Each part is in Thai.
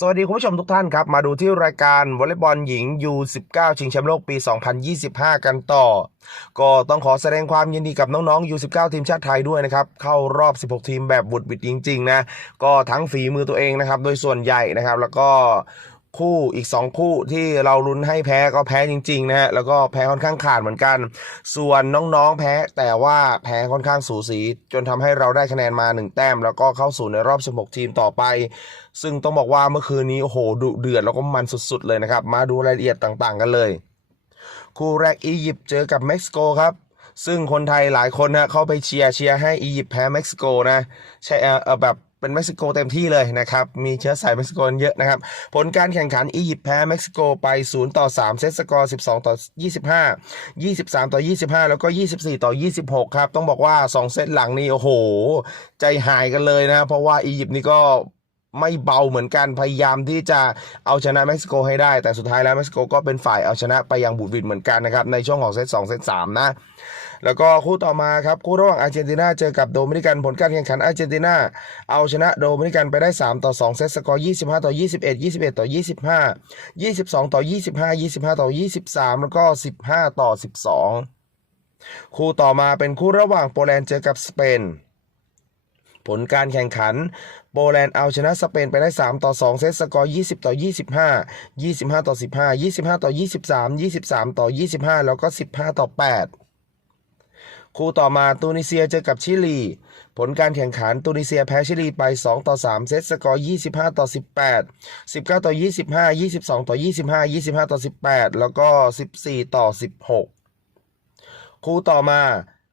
สวัสดีคุณผู้ชมทุกท่านครับ มาดูที่รายการวอลเลย์บอลหญิง U19 ชิงแชมป์โลกปี 2025 กันต่อ ก็ต้องขอแสดงความยินดีกับน้องๆ U19 ทีมชาติไทยด้วยนะครับ เข้ารอบ 16 ทีมแบบบุดบิดจริง ๆ นะ ก็ทั้งฝีมือตัวเองนะครับ โดยส่วนใหญ่นะครับ แล้วก็ คู่อีก 2 คู่ที่เราลุ้นให้แพ้ก็แพ้จริงๆนะฮะแล้วก็แพ้ค่อนข้างขาดเหมือนกัน ส่วนน้องๆแพ้แต่ว่าแพ้ค่อนข้างสูสี จนทำให้เราได้คะแนนมา 1 แต้ม แล้วก็เข้าสู่ในรอบ 16 ทีมต่อไป ซึ่งต้องบอกว่าเมื่อคืนนี้โอ้โหดุเดือดแล้วก็มันสุดๆเลยนะครับ มาดูรายละเอียดต่างๆ กันเลย คู่แรกอียิปต์เจอกับเม็กซิโกครับซึ่งคนไทยหลายคนนะเข้าไปเชียร์เชียร์ให้อียิปต์แพ้เม็กซิโกนะใช่เออแบบ เป็นเม็กซิโกเต็มที่เลยนะครับ มีเชื้อสายเม็กซิโกเยอะนะครับ ผลการแข่งขันอียิปต์แพ้เม็กซิโกไป 0 ต่อ 3 เซตสกอร์ 12 ต่อ 25 23 ต่อ 25 แล้วก็ 24 ต่อ 26 ครับ ต้องบอกว่า 2 เซตหลังนี้โอ้โห ใจหายกันเลยนะเพราะว่าอียิปต์นี่ก็ไม่เบาเหมือนกันพยายามที่จะเอาชนะเม็กซิโกให้ได้ แต่สุดท้ายแล้วเม็กซิโกก็เป็นฝ่ายเอาชนะไปอย่างบุดวิดเหมือนกันนะครับในช่วงของเซต2เซต3นะ แล้วก็คู่ต่อมาครับคู่ระหว่างอาร์เจนตินาเจอกับโดมินิกันผลการแข่งขันอาร์เจนตินาเอาชนะโดมินิกันไปได้ 3 ต่อ 2 เซตสกอร์ 25 ต่อ 21 21 ต่อ 25 22 ต่อ 25 25 ต่อ 23 แล้วก็ 15 ต่อ 12 คู่ต่อมาเป็นคู่ระหว่างโปแลนด์เจอกับสเปนผลการแข่งขัน โปแลนด์เอาชนะสเปนไปได้ 3 ต่อ 2 เซตสกอร์ 20 ต่อ 25 25 ต่อ 15 25 ต่อ 23 23 ต่อ 25 แล้วก็ 15 ต่อ 8 คู่ต่อมาตูนิเซียเจอกับชิลี ผลการแข่งขันตูนิเซียแพ้ชิลีไป 2 ต่อ 3 เซตสกอร์ 25 ต่อ 18 19 ต่อ 25 22 ต่อ 25 25 ต่อ 18 แล้วก็ 14 ต่อ 16 คู่ต่อมา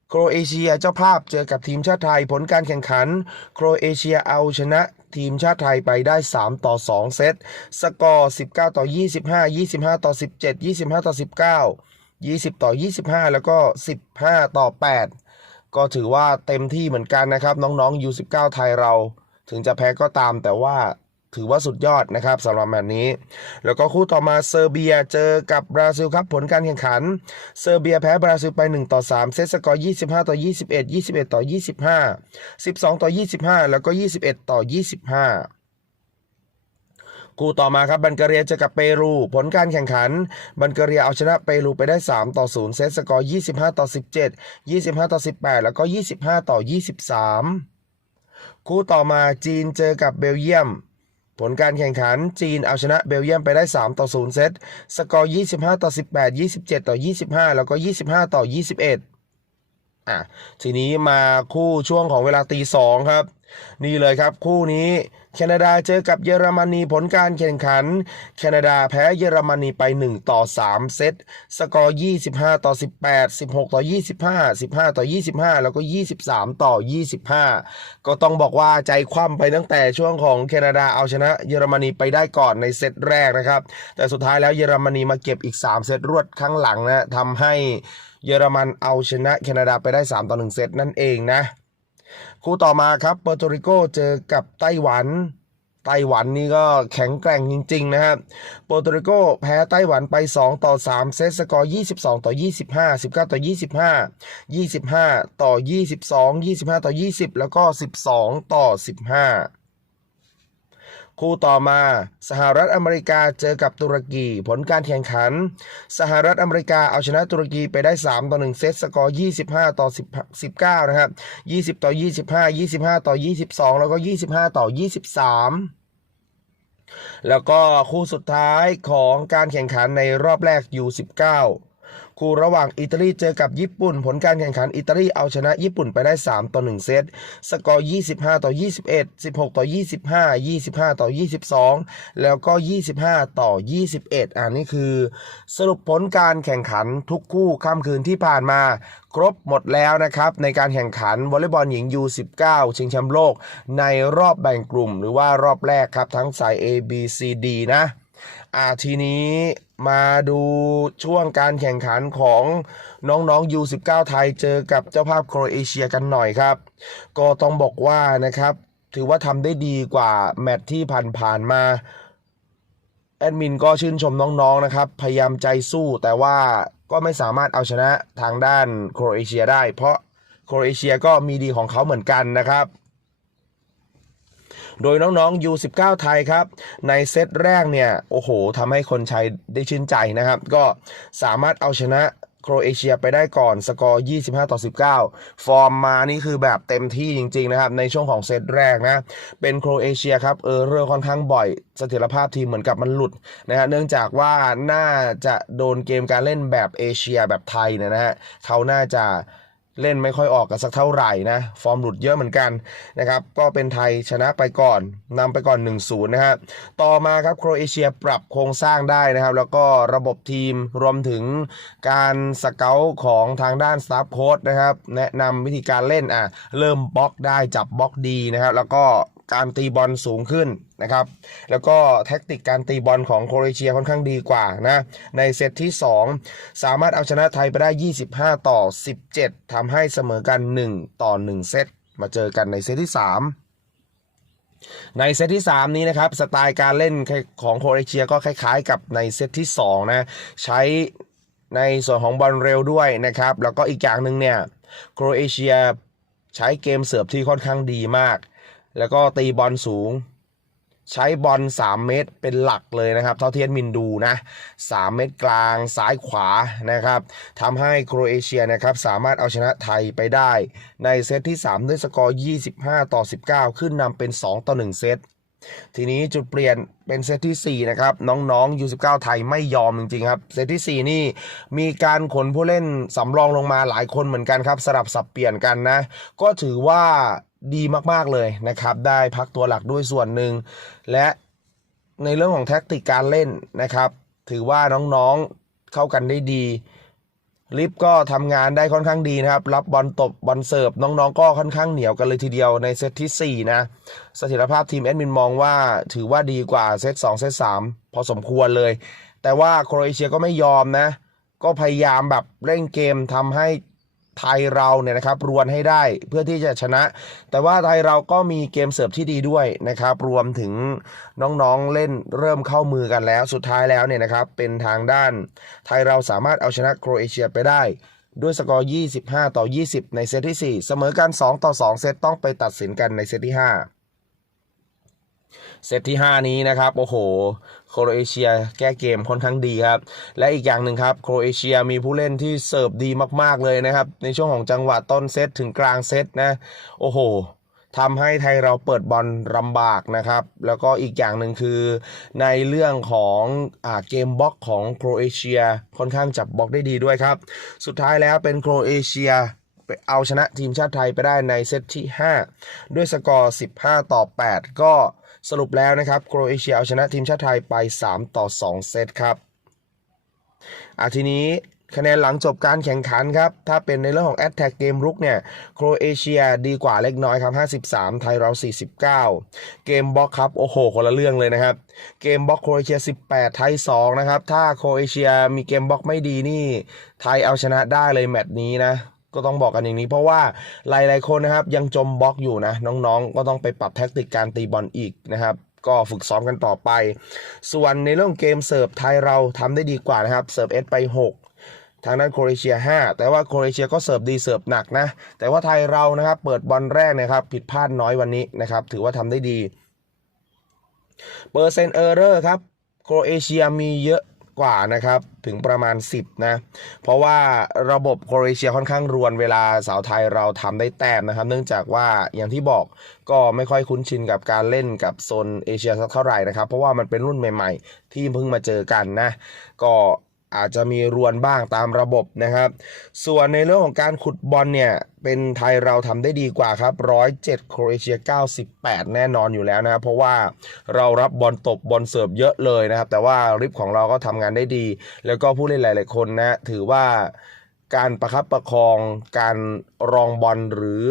โครเอเชียเจ้าภาพเจอกับทีมชาติไทยผลการแข่งขัน โครเอเชียเอาชนะทีมชาติไทยไปได้ 3 ต่อ 2 เซต สกอร์ 19 ต่อ 25 25 ต่อ 17 25 ต่อ 19 20 ต่อ 25 แล้วก็ 15 ต่อ 8 ก็ถือว่าเต็มที่เหมือนกันนะครับ น้องๆ U19 ไทยเราถึงจะแพ้ก็ตามแต่ว่าถือว่าสุดยอดนะครับสำหรับแมตช์นี้ แล้วก็คู่ต่อมาเซอร์เบียเจอกับบราซิลครับผลการแข่งขัน เซอร์เบียแพ้บราซิลไป 1 ต่อ 3 เซตสกอร์ 25 ต่อ 21 21 ต่อ 25 12 ต่อ 25 แล้วก็ 21 ต่อ 25 คู่ต่อมาครับบัลแกเรียเจอกับเปรู ผลการแข่งขัน บัลแกเรียเอาชนะเปรูไปได้ 3 ต่อ 0 เซตสกอร์ 25 ต่อ 17 25 ต่อ 18 แล้วก็ 25 ต่อ 23 คู่ต่อมาจีนเจอกับเบลเยียมผลการแข่งขันจีนเอาชนะเบลเยียมไปได้ 3 ต่อ 0 เซต สกอร์ 25 ต่อ 18 27 ต่อ 25 แล้วก็ 25 ต่อ 21 อะ ทีนี้มาคู่ช่วงของเวลาตีสองครับ นี่เลยครับคู่นี้แคนาดาเจอกับเยอรมนีผลการแข่งขัน แคนาดาแพ้เยอรมนีไป 1 ต่อ 3 เซต สกอร์ 25 ต่อ 18 16 ต่อ 25 15 ต่อ 25 แล้วก็ 23 ต่อ 25 ก็ต้องบอกว่าใจคว่ำไปตั้งแต่ช่วงของแคนาดาเอาชนะเยอรมนีไปได้ก่อนในเซตแรกนะครับ แต่สุดท้ายแล้วเยอรมนีมาเก็บอีก 3 เซตรวดข้างหลังนะทำให้เยอรมันเอาชนะแคนาดาไปได้ 3 ต่อ 1 เซตนั่นเองนะ คู่ต่อมาครับเปอร์โตริโกเจอกับไต้หวัน ไต้หวันนี่ก็แข็งแกร่งจริง ๆ นะครับเปอร์โตริโกแพ้ไต้หวันไป 2 ต่อ 3 เซตสกอร์ 22 ต่อ 25 19 ต่อ 25 25 ต่อ 22 25 ต่อ 20 แล้วก็ 12 ต่อ 15 คู่ต่อมา สหรัฐอเมริกาเจอกับตุรกี ผลการแข่งขัน สหรัฐอเมริกาเอาชนะตุรกีไปได้ 3 ต่อ 1 เซตสกอร์ 25 ต่อ 19 นะครับ 20 ต่อ 25 25 ต่อ 22 แล้วก็ 25 ต่อ 23แล้วก็คู่สุดท้ายของการแข่งขันในรอบแรก U19 คู่ระหว่างอิตาลีเจอกับญี่ปุ่น ผลการแข่งขันอิตาลีเอาชนะญี่ปุ่นไปได้ 3 ต่อ 1 เซต สกอร์ 25 ต่อ 21 16 ต่อ 25 25 ต่อ 22 แล้วก็ 25 ต่อ 21 อันนี้คือ สรุปผลการแข่งขันทุกคู่ค่ำคืนที่ผ่านมา ครบหมดแล้วนะครับ ในการแข่งขันวอลเลย์บอลหญิง U19 ชิงแชมป์โลก ในรอบแบ่งกลุ่ม หรือว่ารอบแรกครับทั้งสาย A B C D นะ อ่าทีนี้มาดูช่วงการแข่งขันของน้องๆ U19 ไทยเจอกับเจ้าภาพโครเอเชียกันหน่อยครับ ก็ต้องบอกว่านะครับ ถือว่าทำได้ดีกว่าแมตช์ที่ผ่านๆมา แอดมินก็ชื่นชมน้องๆนะครับ พยายามใจสู้แต่ว่าก็ไม่สามารถเอาชนะทางด้านโครเอเชียได้ เพราะโครเอเชียก็มีดีของเขาเหมือนกันนะครับ โดยน้องๆ U19 ไทยครับ ในเซตแรกเนี่ย โอ้โหทำให้คนไทยได้ชื่นใจนะครับ ก็สามารถเอาชนะโครเอเชียไปได้ก่อนสกอร์ 25 ต่อ 19 ฟอร์มมานี่คือแบบเต็มที่จริง ๆ นะครับ ในช่วงของเซตแรกนะ เป็นโครเอเชียครับ เออเรื่องค่อนข้างบ่อยเสถียรภาพทีมเหมือนกับมันหลุดนะฮะเนื่องจากว่าน่าจะโดนเกมการเล่นแบบเอเชียแบบไทยเนยนะฮะเขาน่าจะ เล่นไม่ค่อยออกกันสักเท่าไหร่นะ ฟอร์มหลุดเยอะเหมือนกันนะครับ ก็เป็นไทยชนะไปก่อนนำไปก่อน 1-0 นะฮะ ต่อมาครับโครเอเชียปรับโครงสร้างได้นะครับ แล้วก็ระบบทีมรวมถึงการสเกลของทางด้านสตาฟโค้ดนะครับ แนะนำวิธีการเล่นอะเริ่มบล็อกได้จับบล็อกดีนะครับ แล้วก็ การตีบอลสูงขึ้นนะครับ แล้วก็แท็กติกการตีบอลของโครเอเชียค่อนข้างดีกว่านะในเซตที่ 2 สามารถเอาชนะไทยไปได้ 25 ต่อ 17ทำให้เสมอกัน 1 ต่อ 1 เซตมาเจอกันในเซตที่ 3ในเซตที่ 3 นี้นะครับ สไตล์การเล่นของโครเอเชียก็คล้ายๆ กับในเซตที่ 2 นะ ใช้ในส่วนของบอลเร็วด้วยนะครับ แล้วก็อีกอย่างหนึ่งเนี่ยโครเอเชียใช้เกมเสิร์ฟที่ค่อนข้างดีมาก แล้วก็ตีบอลสูง ใช้บอล3 เมตรเป็นหลักเลยนะครับ เท่าเที่แอดมินดูนะ 3 เมตรกลางซ้ายขวานะครับทำให้โครเอเชียนะครับสามารถเอาชนะไทยไปได้ในเซตที่ 3 ด้วยสกอร์ 25 ต่อ 19 ขึ้นนำเป็น 2 ต่อ 1 เซตทีนี้จุดเปลี่ยนเป็นเซตที่ 4 นะครับ น้องๆ U19 ไทยไม่ยอมจริงๆครับ เซตที่ 4 นี่มีการขนผู้เล่นสำรองลงมาหลายคนเหมือนกันครับ สลับสับเปลี่ยนกันนะ ก็ถือว่า ดีมากๆเลยนะครับ ได้พักตัวหลักด้วยส่วนหนึ่ง และในเรื่องของแท็กติกการเล่นนะครับ ถือว่าน้องๆเข้ากันได้ดี ลิฟก็ทำงานได้ค่อนข้างดีนะครับ รับบอลตบบอลเสิร์ฟน้องๆ ก็ค่อนข้างเหนียวกันเลยทีเดียวในเซตที่ 4 นะเสถียรภาพทีมแอดมินมองว่าถือว่าดีกว่าเซต2เซต3พอสมควรเลย แต่ว่าโครเอเชียก็ไม่ยอมนะ ก็พยายามแบบเร่งเกมทำให้ ไทยเราเนี่ยนะครับรวนให้ได้เพื่อที่จะชนะ แต่ว่าไทยเราก็มีเกมเสิร์ฟที่ดีด้วยนะครับ รวมถึงน้องๆเล่นเริ่มเข้ามือกันแล้ว สุดท้ายแล้วเนี่ยนะครับเป็นทางด้าน ไทยเราสามารถเอาชนะโครเอเชียไปได้ด้วยสกอร์ 25 ต่อ 20 ในเซตที่ 4 เสมอกัน 2 ต่อ 2 เซตต้องไปตัดสินกันในเซตที่ 5 เซตที่ 5 นี้นะครับ โอ้โห โครเอเชียแก้เกมค่อนข้างดีครับ และอีกอย่างหนึ่งครับโครเอเชียมีผู้เล่นที่เสิร์ฟดีมากๆเลยนะครับ ในช่วงของจังหวะต้นเซตถึงกลางเซตนะ โอ้โหทำให้ไทยเราเปิดบอลลำบากนะครับ แล้วก็อีกอย่างหนึ่งคือ ในเรื่องของอเกมบล็อกของโครเอเชียค่อนข้างจับบล็อกได้ดีด้วยครับ สุดท้ายแล้วเป็นโครเอเชียเอาชนะทีมชาติไทยไปได้ในเซตที่ 5 ด้วยสกอร์ 15 ต่อ 8 ก็ สรุปแล้วนะครับโครเอเชียเอาชนะทีมชาติไทยไป 3 ต่อ 2 เซตครับอะทีนี้คะแนนหลังจบการแข่งขันครับ ถ้าเป็นในเรื่องของ a t t a c k เกมรุกเนี่ย โครเอเชียดีกว่าเล็กน้อยครับ 53 ไทยเรา 49 เกมบล็อกครับ โอ้โห คนละเรื่องเลยนะครับ เกมบล็อกโครเอเชีย 18 ไทย 2 นะครับ ถ้าโครเอเชียมีเกมบล็อกไม่ดีนี่ ไทยเอาชนะได้เลยแมตช์นี้นะ ก็ต้องบอกกันอย่างนี้เพราะว่าหลาย ๆ คนนะครับ ยังจมบล็อกอยู่นะน้องๆ ก็ต้องไปปรับแท็กติกการตีบอลอีกนะครับก็ฝึกซ้อมกันต่อไป ส่วนในเรื่องเกมเสิร์ฟไทยเราทำได้ดีกว่านะครับ เสิร์ฟเอสไป 6 ทางด้านโครเอเชีย 5 แต่ว่าโครเอเชียก็เสิร์ฟดีเสิร์ฟหนักนะ แต่ว่าไทยเรานะครับ เปิดบอลแรกนะครับผิดพลาดน้อยวันนี้นะครับ ถือว่าทำได้ดี เปอร์เซ็นต์เออร์เรอร์ครับ โครเอเชียมีเยอะ กว่านะครับถึงประมาณ 10 นะ เพราะว่าระบบโครเอเชียค่อนข้างรวนเวลาสาวไทยเราทำได้แต้มนะครับ เนื่องจากว่าอย่างที่บอกก็ไม่ค่อยคุ้นชินกับการเล่นกับโซนเอเชียสักเท่าไหร่นะครับ เพราะว่ามันเป็นรุ่นใหม่ ๆ ที่เพิ่งมาเจอกันนะ ก็ อาจจะมีรวนบ้างตามระบบนะครับ ส่วนในเรื่องของการขุดบอลเนี่ย เป็นไทยเราทำได้ดีกว่าครับ 107 โครเอเชีย 98 แน่นอนอยู่แล้วนะครับ เพราะว่าเรารับบอลตบบอลเสิร์ฟเยอะเลยนะครับ แต่ว่าริฟของเราก็ทำงานได้ดี แล้วก็ผู้เล่นหลาย ๆ คนนะ ถือว่าการประคับประคองการรองบอลหรือ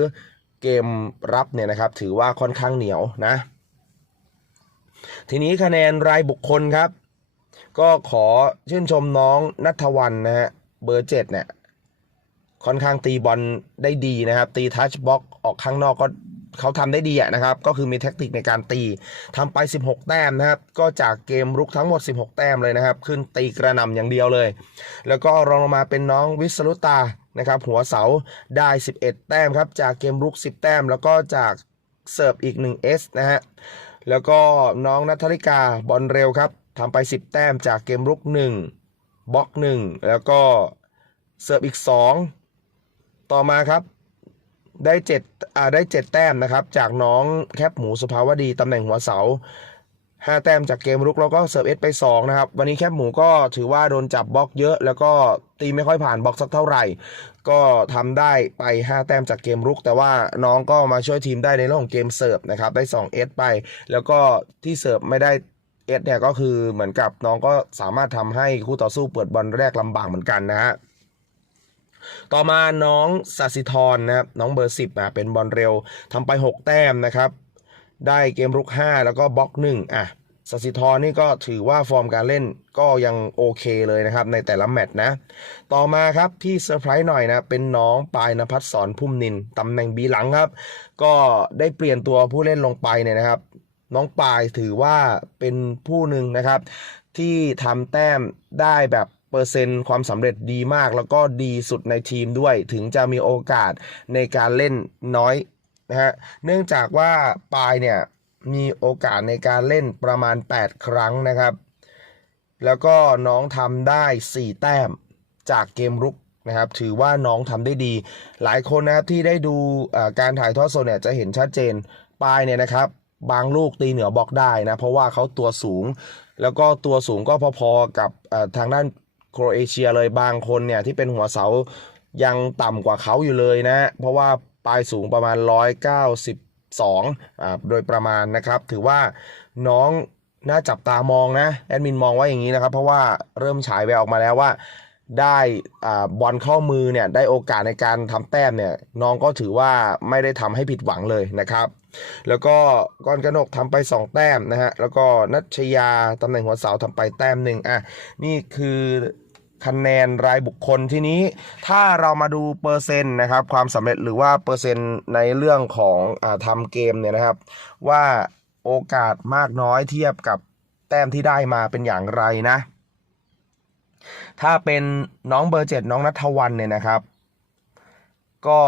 เกมรับเนี่ยนะครับ ถือว่าค่อนข้างเหนียวนะ ทีนี้คะแนนรายบุคคลครับ ก็ขอชื่นชมน้องนัทวันนะฮะเบอร์เจ็ดเนี่ยค่อนข้างตีบอลได้ดีนะครับ ตีทัชบล็อกออกข้างนอกก็เขาทำได้ดีอะนะครับ ก็คือมีแท็กติกในการตีทำไป 16 แต้มนะครับ ก็จากเกมรุกทั้งหมด 16 แต้มเลยนะครับ ขึ้นตีกระน่ำอย่างเดียวเลย แล้วก็รองลงมาเป็นน้องวิสรุตานะครับ หัวเสาได้ 11 แต้มครับ จากเกมรุก 10 แต้ม แล้วก็จากเสิร์ฟอีก 1S นะฮะแล้วก็น้องนัทธริกาบอลเร็วครับ ทำไป 10 แต้มจากเกมรุก 1บล็อก 1 แล้วก็เสิร์ฟอีก 2 ต่อมาครับได้7อ่าได้ 7 แต้มนะครับจากน้องแคปหมูสุภาวดีตำแหน่งหัวเสา 5 แต้มจากเกมรุกแล้วก็เสิร์ฟเอสไป 2 นะครับ วันนี้แคปหมูก็ถือว่าโดนจับบล็อกเยอะแล้วก็ตีไม่ค่อยผ่านบล็อกสักเท่าไหร่ ก็ทำได้ไป 5 แต้มจากเกมรุก แต่ว่าน้องก็มาช่วยทีมได้ในเรื่องของเกมเสิร์ฟนะครับได้2เอสไป แล้วก็ที่เสิร์ฟไม่ได้ สเนี่ยก็คือเหมือนกับน้องก็สามารถทำให้คู่ต่อสู้เปิดบอลแรกลำบากเหมือนกันนะฮะต่อมาน้องสัสิธรนะครับน้องเบอร์สิบอะเป็นบอลเร็วทำไป 6 แต้มนะครับ ได้เกมรุก 5 แล้วก็บล็อก1อะสัสิธรนี่ก็ถือว่าฟอร์มการเล่นก็ยังโอเคเลยนะครับ ในแต่ละแมตช์นะ ต่อมาครับที่เซอร์ไพรส์หน่อยนะ เป็นน้องปายนภัสสอนพุ่มนินตำแหน่งบีหลังครับ ก็ได้เปลี่ยนตัวผู้เล่นลงไปเนี่ยนะครับ น้องปายถือว่าเป็นผู้หนึ่งนะครับ ที่ทำแต้มได้แบบเปอร์เซ็นต์ความสำเร็จดีมาก แล้วก็ดีสุดในทีมด้วย ถึงจะมีโอกาสในการเล่นน้อยนะฮะเนื่องจากว่าปายเนี่ยมีโอกาสในการเล่นประมาณ 8 ครั้งนะครับ แล้วก็น้องทำได้ 4 แต้มจากเกมรุกนะครับ ถือว่าน้องทำได้ดี หลายคนนะครับที่ได้ดูการถ่ายทอดสดเนี่ยจะเห็นชัดเจนปายเนี่ยนะครับ บางลูกตีเหนือบล็อกได้นะ เพราะว่าเขาตัวสูง แล้วก็ตัวสูงก็พอๆกับทางด้านโครเอเชียเลยบางคนเนี่ยที่เป็นหัวเสายังต่ำกว่าเขาอยู่เลยนะ เพราะว่าปลายสูงประมาณ 192อ่าโดยประมาณนะครับ ถือว่าน้องน่าจับตามองนะแอดมินมองว่าอย่างนี้นะครับ เพราะว่าเริ่มฉายแววออกมาแล้วว่าได้อ่าบอลเข้ามือเนี่ยได้โอกาสในการทำแต้มเนี่ยน้องก็ถือว่าไม่ได้ทำให้ผิดหวังเลยนะครับ แล้วก็กอนกนกทำไป 2 แต้มนะฮะ แล้วก็นัชยาตำแหน่งหัวเสาทำไปแต้มหนึ่งอะ นี่คือคะแนนรายบุคคลที่นี้ถ้าเรามาดูเปอร์เซ็นต์นะครับความสำเร็จหรือว่าเปอร์เซ็นต์ในเรื่องของอทำเกมเนี่ยนะครับ ว่าโอกาสมากน้อยเทียบกับแต้มที่ได้มาเป็นอย่างไรนะ ถ้าเป็นน้องเบอร์เจ็ดน้องนัทวันเนี่ยนะครับ ก็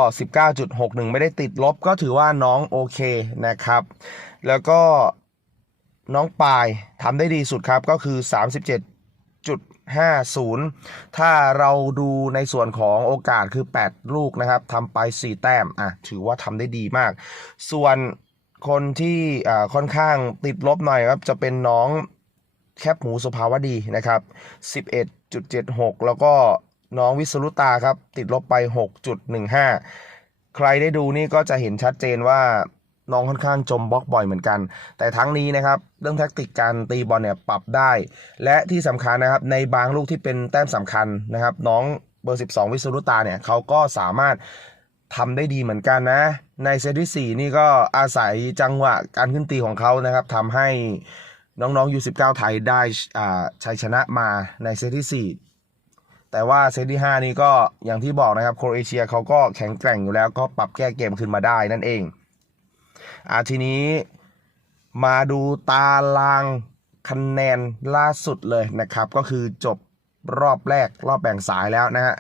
19.61 ไม่ได้ติดลบก็ถือว่าน้องโอเคนะครับ แล้วก็น้องปายทำได้ดีสุดครับก็คือ 37.50 ถ้าเราดูในส่วนของโอกาสคือ 8 ลูกนะครับทำไป 4 แต้มอะถือว่าทำได้ดีมาก ส่วนคนที่ค่อนข้างติดลบหน่อยครับ จะเป็นน้องแคปหมูสภาวะดีนะครับ 11.76 แล้วก็ น้องวิสรุตาครับ ติดลบไป 6.15 ใครได้ดูนี่ก็จะเห็นชัดเจนว่าน้องค่อนข้างจมบล็อกบ่อยเหมือนกัน แต่ทั้งนี้นะครับ เรื่องแท็กติกการตีบอลเนี่ยปรับได้ และที่สำคัญนะครับ ในบางลูกที่เป็นแต้มสำคัญนะครับ น้องเบอร์ 12 วิสรุตาเนี่ยเขาก็สามารถทำได้ดีเหมือนกันนะ ในเซตที่ 4 นี่ก็อาศัยจังหวะการขึ้นตีของเขานะครับทำให้น้องๆ U19 ไทยได้อ่าชัยชนะมาในเซตที่4 แต่ว่าเซตที่ 5 นี้ก็อย่างที่บอกนะครับโครเอเชียเขาก็แข็งแกร่งอยู่แล้วก็ปรับแก้เกมขึ้นมาได้นั่นเองอาทีนี้มาดูตารางคะแนนล่าสุดเลยนะครับ ก็คือจบรอบแรกรอบแบ่งสายแล้วนะฮะ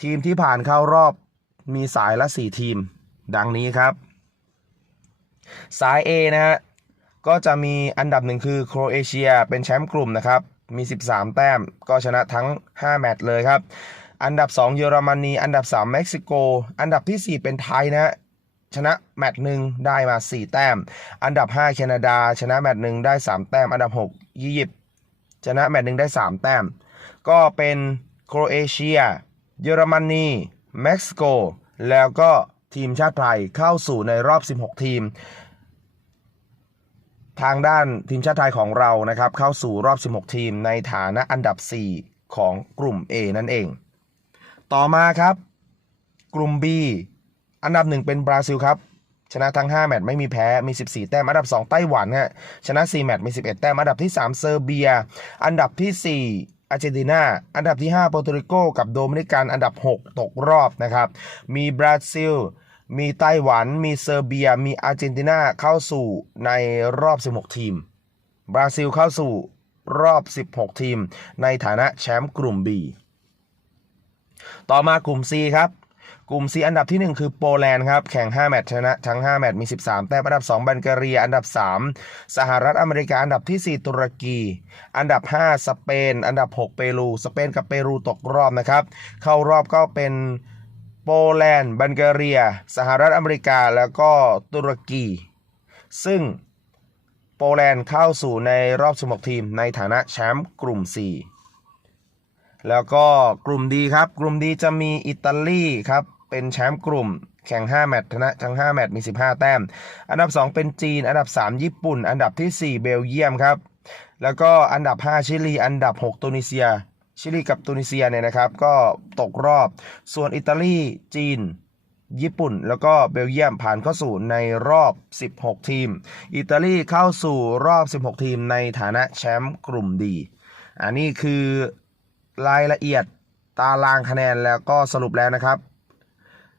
ทีมที่ผ่านเข้ารอบมีสายละ 4 ทีม ดังนี้ครับ สาย A นะฮะก็จะมีอันดับหนึ่งคือโครเอเชียเป็นแชมป์กลุ่มนะครับ มี 13 แต้ม ก็ชนะทั้ง 5 แมตช์เลยครับ อันดับ 2 เยอรมนี อันดับ 3 เม็กซิโก อันดับทีสี่4 เป็นไทยนะฮะชนะแมตช์หนึ่งได้มา 4 แต้ม อันดับ 5 แคนาดา ชนะแมตช์หนึ่งได้ 3 แต้ม อันดับ 6 อียิปต์ชนะแมตช์หนึ่งได้ 3 แต้ม ก็เป็นโครเอเชีย เยอรมนี เม็กซิโก แล้วก็ทีมชาติไทยเข้าสู่ในรอบ 16 ทีม ทางด้านทีมชาติไทยของเรานะครับเข้าสู่รอบ 16 ทีมในฐานะอันดับ 4 ของกลุ่ม A นั่นเอง ต่อมาครับ กลุ่ม B อันดับ 1 เป็นบราซิลครับ ชนะทั้ง 5 แมตช์ไม่มีแพ้ มี 14 แต้ม อันดับ 2 ไต้หวันฮะชนะ 4 แมตช์มี 11 แต้ม อันดับที่ 3 เซอร์เบีย อันดับที่ 4อาร์เจนตินา อันดับที่5โปรตุเกสกับโดมินิกัน อันดับ 6 ตกรอบนะครับ มีบราซิล มีไต้หวัน มีเซอร์เบีย มีอาร์เจนตินาเข้าสู่ในรอบ 16 ทีม บราซิลเข้าสู่รอบ 16 ทีม ในฐานะแชมป์กลุ่ม B ต่อมากลุ่ม C ครับ กลุ่ม C อันดับที่ 1 คือโปแลนด์ครับ แข่ง 5 แมตช์ชนะ ทั้ง 5 แมตช์มี 13 แต้ม อันดับ 2 บัลแกเรีย อันดับ 3 สหรัฐอเมริกา อันดับที่ 4 ตุรกี อันดับ 5 สเปน อันดับ 6 เปรู สเปนกับเปรูตกรอบนะครับ เข้ารอบก็เป็น โปแลนด์ บัลแกเรีย สหรัฐอเมริกา แล้วก็ตุรกี ซึ่งโปแลนด์เข้าสู่ในรอบ 16 ทีมในฐานะแชมป์กลุ่ม 4 แล้วก็กลุ่มดีครับ กลุ่มดีจะมีอิตาลีครับ เป็นแชมป์กลุ่มแข่ง 5 แมตช์ชนะทั้ง 5 แมตช์มี 15 แต้ม อันดับ 2 เป็นจีน อันดับ 3 ญี่ปุ่น อันดับทีสี่4 เบลเยียมครับ แล้วก็อันดับ 5 ชิลี อันดับ 6 ตุนิเซีย ชิลีกับตุนิเซียเนี่ยนะครับ ก็ตกรอบ ส่วนอิตาลีจีน ญี่ปุ่น แล้วก็เบลเยียมผ่านเข้าสู่ในรอบ 16 ทีม อิตาลีเข้าสู่รอบ 16 ทีมในฐานะแชมป์กลุ่มดีอันนี้คือรายละเอียดตารางคะแนนแล้วก็สรุปแล้วนะครับ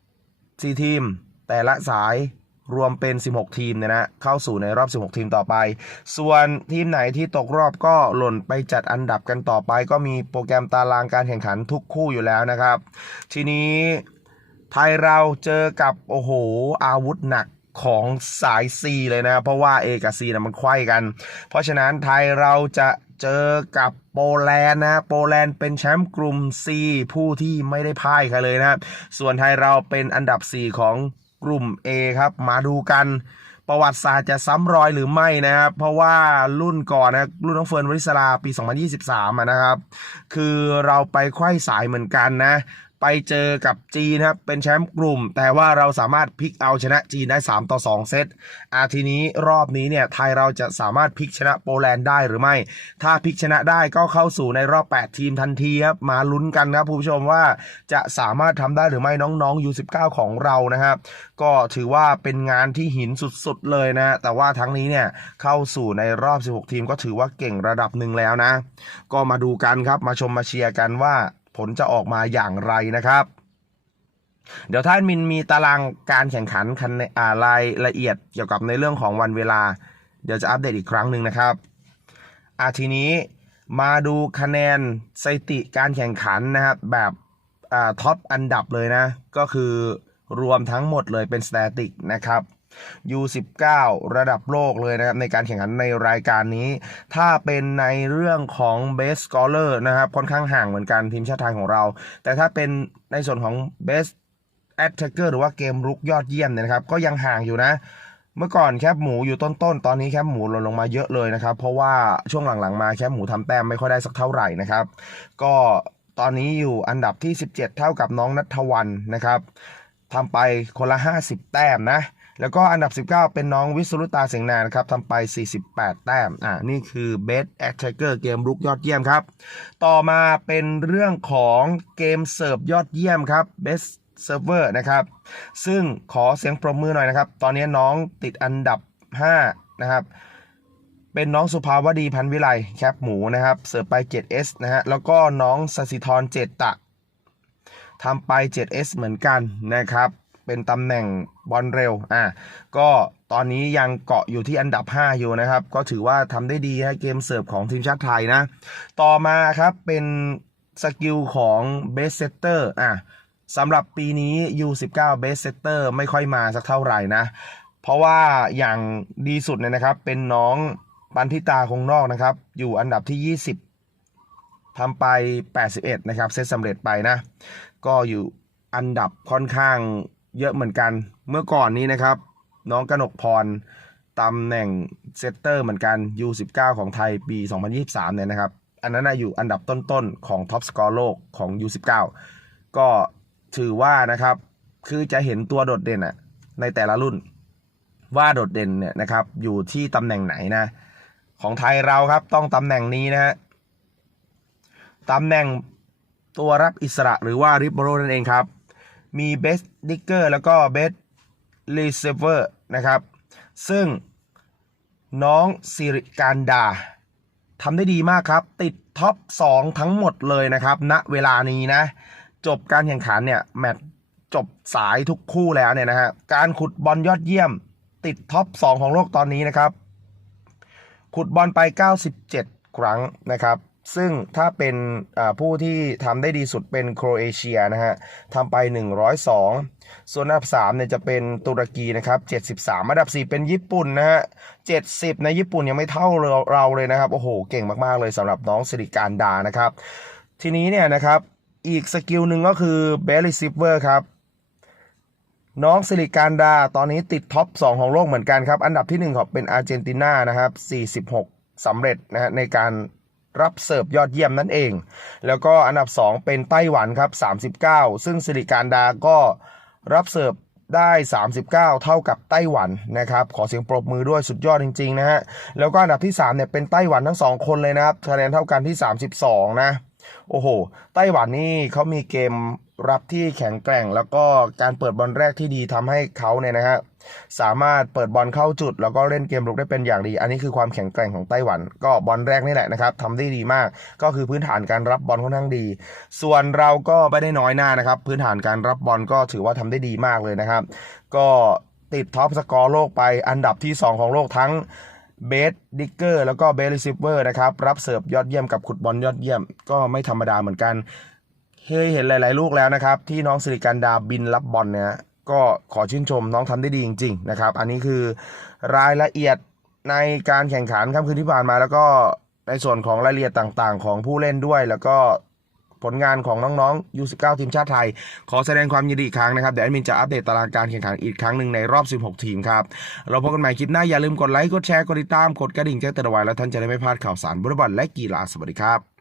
4ทีมแต่ละสาย รวมเป็น 16 ทีมเนี่ยนะเข้าสู่ในรอบ 16 ทีมต่อไป ส่วนทีมไหนที่ตกรอบก็หล่นไปจัดอันดับกันต่อไป ก็มีโปรแกรมตารางการแข่งขันทุกคู่อยู่แล้วนะครับ ทีนี้ไทยเราเจอกับโอ้โหอาวุธหนักของสาย C เลยนะ เพราะว่า A กับ C นะมันไขว้กัน เพราะฉะนั้นไทยเราจะเจอกับโปแลนด์นะ โปแลนด์เป็นแชมป์กลุ่ม C ผู้ที่ไม่ได้พ่ายใครเลยนะครับส่วนไทยเราเป็นอันดับ 4 ของ กลุ่ม A ครับมาดูกันประวัติศาสตร์จะซ้ำรอยหรือไม่นะครับ เพราะว่ารุ่นก่อนนะรุ่นน้องเฟิร์นวริศราปี 2023นะครับ คือเราไปไขว้สายเหมือนกันนะ ไปเจอกับจีนครับ เป็นแชมป์กลุ่ม แต่ว่าเราสามารถพลิกเอาชนะจีนได้ 3 ต่อ 2 เซตอาทีนี้รอบนี้เนี่ยไทยเราจะสามารถพลิกชนะโปแลนด์ได้หรือไม่ ถ้าพลิกชนะได้ก็เข้าสู่ในรอบ 8 ทีมทันทีครับ มาลุ้นกันครับผู้ชมว่าจะสามารถทำได้หรือไม่น้องๆ U19 ของเรานะครับ ก็ถือว่าเป็นงานที่หินสุดๆเลยนะ แต่ว่าทั้งนี้เนี่ยเข้าสู่ในรอบ 16 ทีมก็ถือว่าเก่งระดับหนึ่งแล้วนะ ก็มาดูกันครับมาชมมาเชียร์กันว่า ผลจะออกมาอย่างไรนะครับ เดี๋ยวท่านมินมีตารางการแข่งขันคันอ่ารายละเอียดเกี่ยวกับในเรื่องของวันเวลา เดี๋ยวจะอัปเดตอีกครั้งหนึ่งนะครับอาทีนี้มาดูคะแนนสถิติการแข่งขันนะครับแบบอ่าท็อปอันดับเลยนะ ก็คือรวมทั้งหมดเลยเป็นสแตติกนะครับ U19 ระดับโลกเลยนะครับในการแข่งขันในรายการนี้ ถ้าเป็นในเรื่องของ Best Scholar นะครับค่อนข้างห่างเหมือนกันทีมชาติไทยของเรา แต่ถ้าเป็นในส่วนของ Best Attacker หรือว่าเกมรุกยอดเยี่ยมเนี่ยนะครับก็ยังห่างอยู่นะเมื่อก่อนแคบหมูอยู่ต้นๆตอนนี้แคบหมูลดลงมาเยอะเลยนะครับ เพราะว่าช่วงหลังๆมาแคบหมูทำแต้มไม่ค่อยได้สักเท่าไหร่นะครับ ก็ตอนนี้อยู่อันดับที่ 17 เท่ากับน้องนัทวันนะครับทำไปคนละ 50 แต้มนะ แล้วก็อันดับ 19 เป็นน้องวิสรุตาเสียงนานครับทำไป 48 แต้มอ่านี่คือ Best Attacker เกมรุกยอดเยี่ยมครับ ต่อมาเป็นเรื่องของเกมเสิร์ฟยอดเยี่ยมครับ Best Server นะครับ ซึ่งขอเสียงปรบมือหน่อยนะครับ ตอนนี้น้องติดอันดับ 5 นะครับ เป็นน้องสุภาวดีพันวิไลแคปหมูนะครับ เสิร์ฟไป 7S นะฮะ แล้วก็น้องสสิธรเจตตะทำไป 7S เหมือนกันนะครับ เป็นตำแหน่งบอลเร็วอะก็ตอนนี้ยังเกาะอยู่ที่อันดับ 5 อยู่นะครับ ก็ถือว่าทำได้ดีฮะเกมเสิร์ฟของทีมชาติไทยนะ ต่อมาครับเป็นสกิลของเบสเซตเตอร์อะสำหรับปีนี้ U19 Best Setter ไม่ค่อยมาสักเท่าไหร่นะ เพราะว่าอย่างดีสุดเนี่ยนะครับ เป็นน้องปันทิตาคงนอกนะครับ อยู่อันดับที่ 20ทำไป 81 นะครับ เซตสำเร็จไปนะ ก็อยู่อันดับค่อนข้าง เยอะเหมือนกัน เมื่อก่อนนี้นะครับ น้องกนกพรตำแหน่งเซตเตอร์เหมือนกัน U19 ของไทยปี 2023 เนี่ยนะครับ อันนั้นอยู่อันดับต้นๆ ของท็อปสกอร์โลกของ U19 ก็ถือว่านะครับ คือจะเห็นตัวโดดเด่นอะในแต่ละรุ่น ว่าโดดเด่นเนี่ยนะครับ อยู่ที่ตำแหน่งไหนนะ ของไทยเราครับต้องตำแหน่งนี้นะฮะตำแหน่งตัวรับอิสระหรือว่าริบโรนั่นเองครับ มีเบสดิกเกอร์แล้วก็เบสรีเซเวอร์นะครับ ซึ่งน้องสิริการดาทำได้ดีมากครับ ติดท็อป 2 ทั้งหมดเลยนะครับณเวลานี้นะ จบการแข่งขันเนี่ยแมตช์จบสายทุกคู่แล้วเนี่ยนะฮะการขุดบอลยอดเยี่ยม ติดท็อป 2 ของโลกตอนนี้นะครับ ขุดบอลไป 97 ครั้งนะครับ ซึ่งถ้าเป็นผู้ที่ทำได้ดีสุดเป็นโครเอเชียนะฮะทำไป 102 ส่วนอันดับ3เนี่ยจะเป็นตุรกีนะครับ73 อันดับ 4 เป็นญี่ปุ่นนะฮะ70 ในญี่ปุ่นยังไม่เท่าเราเราเลยนะครับ โอ้โห เก่งมาก ๆ เลยสำหรับน้องสิริการดานะครับ ทีนี้เนี่ยนะครับอีกสกิลหนึ่งก็คือเบลลิซิเวอร์ครับน้องสิริการดา ตอนนี้ติดท็อป 2 ของโลกเหมือนกันครับ อันดับที่1ของเป็นอาร์เจนตินานะครับ 46สำเร็จนะฮะในการ รับเสิร์ฟยอดเยี่ยมนั่นเอง แล้วก็อันดับ 2 เป็นไต้หวันครับ 39 ซึ่งสิริการดาก็รับเสิร์ฟได้ 39 เท่ากับไต้หวันนะครับ ขอเสียงปรบมือด้วยสุดยอดจริง ๆ นะฮะ แล้วก็อันดับที่3เนี่ยเป็นไต้หวันทั้ง 2 คนเลยนะครับคะแนนเท่ากันที่ 32 นะ โอ้โห ไต้หวันนี่เขามีเกมรับที่แข็งแกร่ง แล้วก็การเปิดบอลแรกที่ดีทำให้เขาเนี่ยนะฮะ สามารถเปิดบอลเข้าจุด แล้วก็เล่นเกมรุกได้เป็นอย่างดี อันนี้คือความแข็งแกร่งของไต้หวัน ก็บอลแรกนี่แหละนะครับทำได้ดีมาก ก็คือพื้นฐานการรับบอลค่อนข้างดี ส่วนเราก็ไม่ได้น้อยหน้านะครับ พื้นฐานการรับบอลก็ถือว่าทำได้ดีมากเลยนะครับ ก็ติดท็อปสกอร์โลกไปอันดับที่ 2 ของโลกทั้งเบสดิกเกอร์แล้วก็เบสริซิเวอร์นะครับรับเสิร์ฟยอดเยี่ยมกับขุดบอลยอดเยี่ยม ก็ไม่ธรรมดาเหมือนกันเคยเห็นหลาย ๆ ลูกแล้วนะครับ ที่น้องสิริกันดาบินรับบอลเนี่ย ก็ขอชื่นชมน้องทำได้ดีจริง ๆ นะครับ อันนี้คือรายละเอียดในการแข่งขันค่ำคืนที่ผ่านมา แล้วก็ในส่วนของรายละเอียดต่างๆ ของผู้เล่นด้วย แล้วก็ผลงานของน้องๆ U19 ทีมชาติไทย ขอแสดงความยินดีอีกครั้งนะครับ เดี๋ยวแอดมินจะอัปเดตตารางการแข่งขันอีกครั้งหนึ่งในรอบ 16 ทีมครับ เราพบกันใหม่คลิปหน้าอย่าลืมกดไลค์ กดแชร์ กดติดตาม กดกระดิ่งแจ้งเตือนไว้แล้วท่านจะได้ไม่พลาดข่าวสารบอลและกีฬาสวัสดีครับ